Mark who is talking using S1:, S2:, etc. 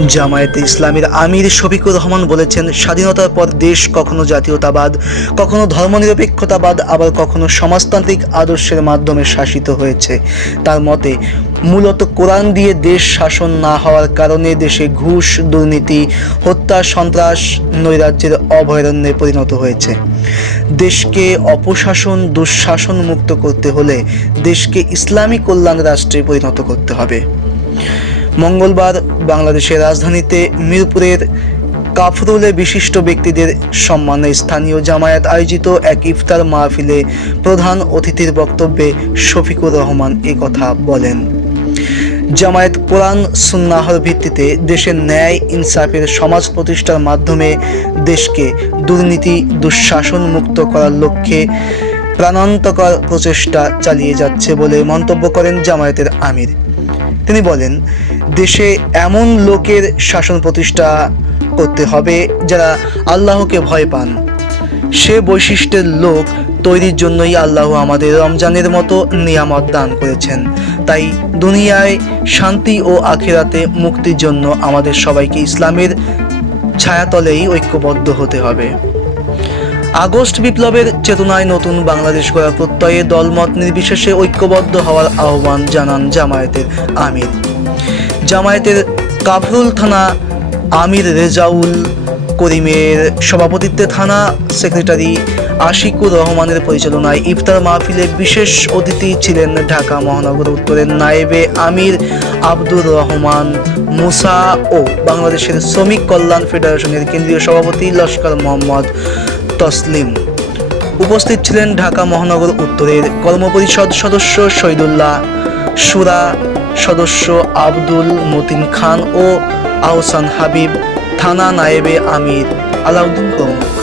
S1: জামায়াতে ইসলামীর আমির শফিকুর রহমান বলেছেন, স্বাধীনতার পর দেশ কখনো জাতীয়তাবাদ, কখনো ধর্মনিরপেক্ষতাবাদ, আবার কখনো সমাজতান্ত্রিক আদর্শের মাধ্যমে শাসিত হয়েছে। তার মতে, মূলত কোরআন দিয়ে দেশ শাসন না হওয়ার কারণে দেশে ঘুষ, দুর্নীতি, হত্যা, সন্ত্রাস, নৈরাজ্যের অভয়ারণ্যে পরিণত হয়েছে। দেশকে অপশাসন দুঃশাসন মুক্ত করতে হলে দেশকে ইসলামী কল্যাণ রাষ্ট্রে পরিণত করতে হবে। মঙ্গলবার বাংলাদেশের রাজধানীতে মিরপুরের কাফরুলে বিশিষ্ট ব্যক্তিদের সম্মানে স্থানীয় জামায়াত আয়োজিত এক ইফতার মাহফিলে প্রধান অতিথির বক্তব্যে শফিকুর রহমান এ কথা বলেন। জামায়াত কোরআন সুন্নাহর ভিত্তিতে দেশের ন্যায় ইনসাফের সমাজ প্রতিষ্ঠার মাধ্যমে দেশকে দুর্নীতি, দুঃশাসন মুক্ত করার লক্ষ্যে প্রাণান্তকর প্রচেষ্টা চালিয়ে যাচ্ছে বলে মন্তব্য করেন জামায়াতের আমির। তিনি বলেন দেশে এমন লোকের শাসন প্রতিষ্ঠা করতে হবে যারা আল্লাহকে ভয় পান। সে বৈশিষ্ট্যের লোক তৈরির জন্যই আল্লাহ আমাদের রমজানের মতো নিয়ামত দান করেছেন। তাই দুনিয়ায় শান্তি ও আখেরাতে মুক্তির জন্য আমাদের সবাইকে ইসলামের ছায়াতলেই ঐক্যবদ্ধ হতে হবে। আগস্ট বিপ্লবের চেতনায় নতুন বাংলাদেশ গড়ার প্রত্যয়ে দলমত নির্বিশেষে ঐক্যবদ্ধ হওয়ার আহ্বান জানান জামায়াতের আমির। জামায়াতের কাফরুল থানা আমির রেজাউল করিমের সভাপতিত্বে থানা সেক্রেটারি আশিকুর রহমানের পরিচালনায় ইফতার মাহফিলে বিশেষ অতিথি ছিলেন ঢাকা মহানগর উত্তরের নায়েবে আমির আব্দুর রহমান মুসা ও বাংলাদেশের শ্রমিক কল্যাণ ফেডারেশনের কেন্দ্রীয় সভাপতি লস্কর মোহাম্মদ তসলিম। উপস্থিত ছিলেন ঢাকা মহানগর উত্তরের কর্মপরিষদ সদস্য শহীদুল্লাহ সুরা সদস্য আব্দুল মতিন খান ও আহসান হাবিব থানা নায়েবে আমির আলাউদ্দিন প্রমুখ।